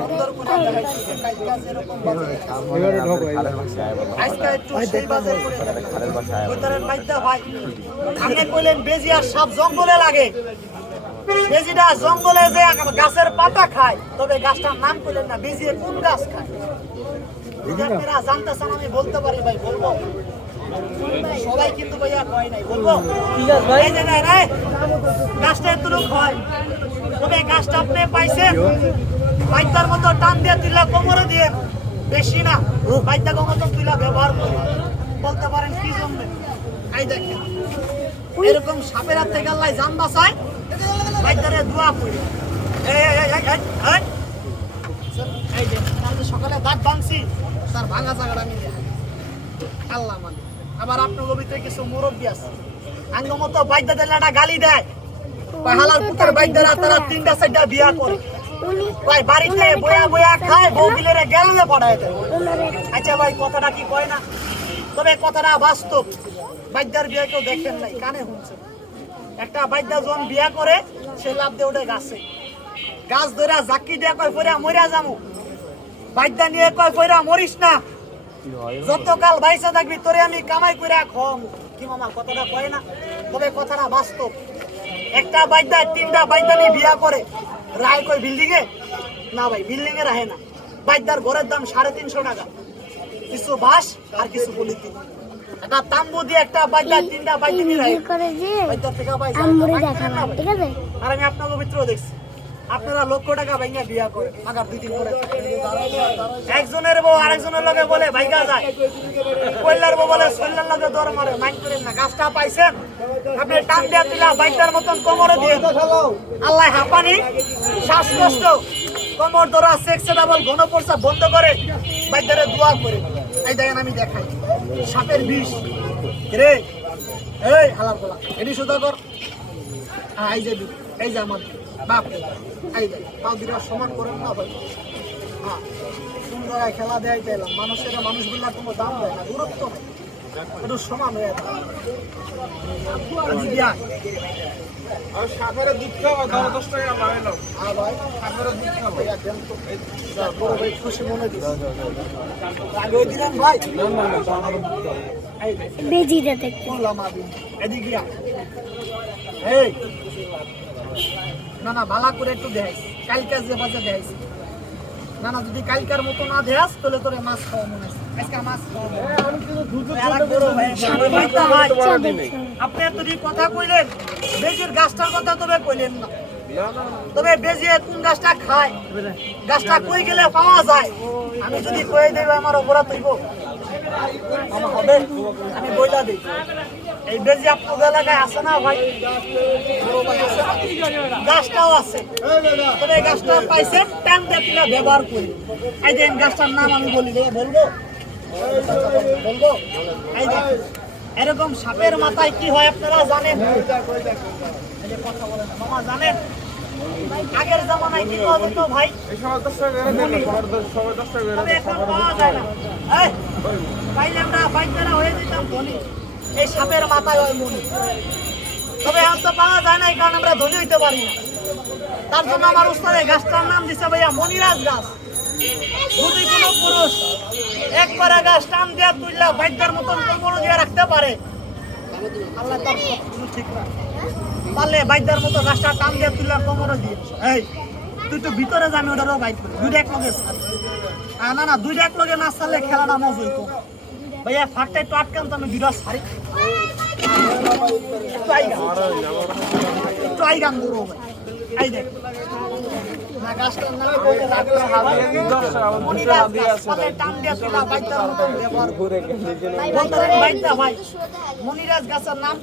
সুন্দর করে দেখাইছে কাইকা যেরকম বাজে আজকে একটু সেই বাজে করে কইতারেন মাইদা ভাই আগে কইলেন বেজি আর সব জঙ্গলে লাগে বেজিটা জঙ্গলে যে গাছের পাতা খায় তবে গাছটার নাম কইলেন না বেজি কোন গাছ খায় যদি আপনারা জানতে চান আমি বলতে পারি ভাই বলবো সবাই কিন্তু ভাইয়া কয় নাই বলবো ঠিক আছে ভাই এই যে নাই গাছটা এতটুকু হয় তবে গাছটা আপনি পাইছেন বাইদার মতো টান দিয়ে তুইলা কোমরে দিয়ে বেশি না বাইদা মতো তুইলা ব্যবহার করে বলতে পারেন কি জন্য এই দেখেন এরকম সাপের হাত থেকে আল্লাহ জান বাঁচায় বাইদারে দোয়া করি এই যে আমি সকালে দাঁত ভাঙছি তার ভাঙা জায়গাটা আমি আল্লাহ মানে আবার আপনার গভীরে কিছু মুরব্বী আছে আঙ্গ মতো বাইদা দিলাটা গালি দেয় হালার পুতের বাইদারা তারা 3টা 4টা বিয়া করে ভাই বাড়িতে বয়া বয়া খায় বউগিলেরে গেলে পড়ায় দেয় আচ্ছা ভাই কথাটা কি কয় না তবে কথাটা বাস্তব বাইদার বিয়া কেউ দেখেন নাই কানে শুনছে একটা বাইদা যখন বিয়া করে সে লাভ দিয়ে ওঠে গাছে গাছ ধরে জাকি দিয়ে কয় পয়রা মরিয়া যামু বাইদা নিয়ে কয় পয়রা মরিস না যতকাল বাইসা থাকবি তোরে আমি কামাই করে খম কি মামা কথাটা কয় না তবে কথাটা বাস্তব একটা বাইদা 3টা বাইদা নিয়ে বিয়া করে রায় কই বিল্ডিং এ না ভাই বিল্ডিং এ রাহে না বাইদার ঘরের দাম 350 টাকা কিছু বাস আর কিছু পলিথিন একটা তাম্বু দিয়ে একটা বাইদা 3টা বাইদা নিয়ে রাহে বাইদার থেকে ভাই আমরে দেখালাম ঠিক আছে আর আমি আপনাদের ভিতরেও দেখছি আপনারা লক্ষ টাকা ভাইয়া বিয়া করে আগার 2 দিন পরে একজনের বউ আরেকজনের লগে বলে ভাইগা যায় কইলার বউ বলে সল্লার লগে দর মারে মাইন্ড করেন না গাছটা পাইছেন আপনি টান দিয়া দিলা বাইটার মতন কোমরে দিয়ে আল্লাহ হাঁপানি শ্বাসকষ্ট কোমর ধরা সেক্সে ডাবল ঘনপ্রস্রাব বন্ধ করে বাইটারে দোয়া করে এই দেখেন আমি দেখাই সাপের বিষ রে এই হালার বলা এডি সুদাগর এই যে আমার বাপ এই যে তাও দিরা সমান করেন না ভাই হ্যাঁ সুন্দর খেলা দেয় চাইলাম মানুষের মানুষগুলা কোনো দাম দেয় না দূরত্ব নেই একটু সমান হয়ে যায় আর সাগরে দুধ খাওয়া 10 টাকা লাগে না হ্যাঁ ভাই সাগরে দুধ খাওয়া একদম তো বড় ভাই খুশি মনে দিছে আগে ওই দিলেন ভাই বেজিটা দেখতে বললাম আমি এদিকে এই না না ভালো করে একটু দেখাইস কালকে যে বাজে দেখাইস না না যদি কালকার মতো না দেখাস তাহলে তোরে মাছ খাওয়া মনে আছে আজকে মাছ আপনি এতটি কথা কইলেন বেজির গাছটার কথা তবে কইলেন না তবে বেজি কোন গাছটা খায় গাছটা কই গেলে পাওয়া যায় আমি যদি কই দেব আমার অপরাধ হইব আমার হবে আমি বইলা দিই এই বেজি আপনাদের এলাকায় আছে না ভাই গাছটাও আছে তবে গাছটা পাইছেন টান দিয়ে ব্যবহার করি এই যে গাছটার নাম আমি বলি বলবো বলবো এই দেখুন এরকম সাপের মাথায় কি হয় আপনারা জানেন কথা বলেন মামা জানেন আগের জামানায় কি পাওয়া যেত ভাই এখন পাওয়া যায় না পাইলে আমরা বাইকেরা হয়ে যেতাম ধনী এই সাপের মাথায় হয় মনি তবে এখন তো পাওয়া যায় না এই কারণে আমরা ধনী হইতে পারি না তার জন্য আমার উস্তাদে গাছটার নাম দিছে ভাইয়া মনিরাজ গাছ যদি কোনো পুরুষ একবারে গাছ টান দিয়ে তুললা বাইকটার মতন কোমর দিয়ে রাখতে পারে আল্লাহ তার সবকিছু ঠিক রাখে পারলে বাইকটার মতো গাছটা টান দিয়ে তুললা কোমর দিয়ে এই তুই তো ভিতরে যাবি ওটারও বাইক করে 2টা এক লগে না না 2টা এক লগে না ছাড়লে খেলাটা মজ হইতো ভাইয়া ফাঁকটা একটু আটকান তো আমি 2টা সারি একটু আইগান করো ভাই এই দেখ না গাছটার নাম বলে রাখতে হবে মনিরাজ গাছ পালে টান দিয়ে তুলা বাইকটার মতো ব্যবহার করে বলতে বাইকটা ভাই মনিরাজ গাছের নাম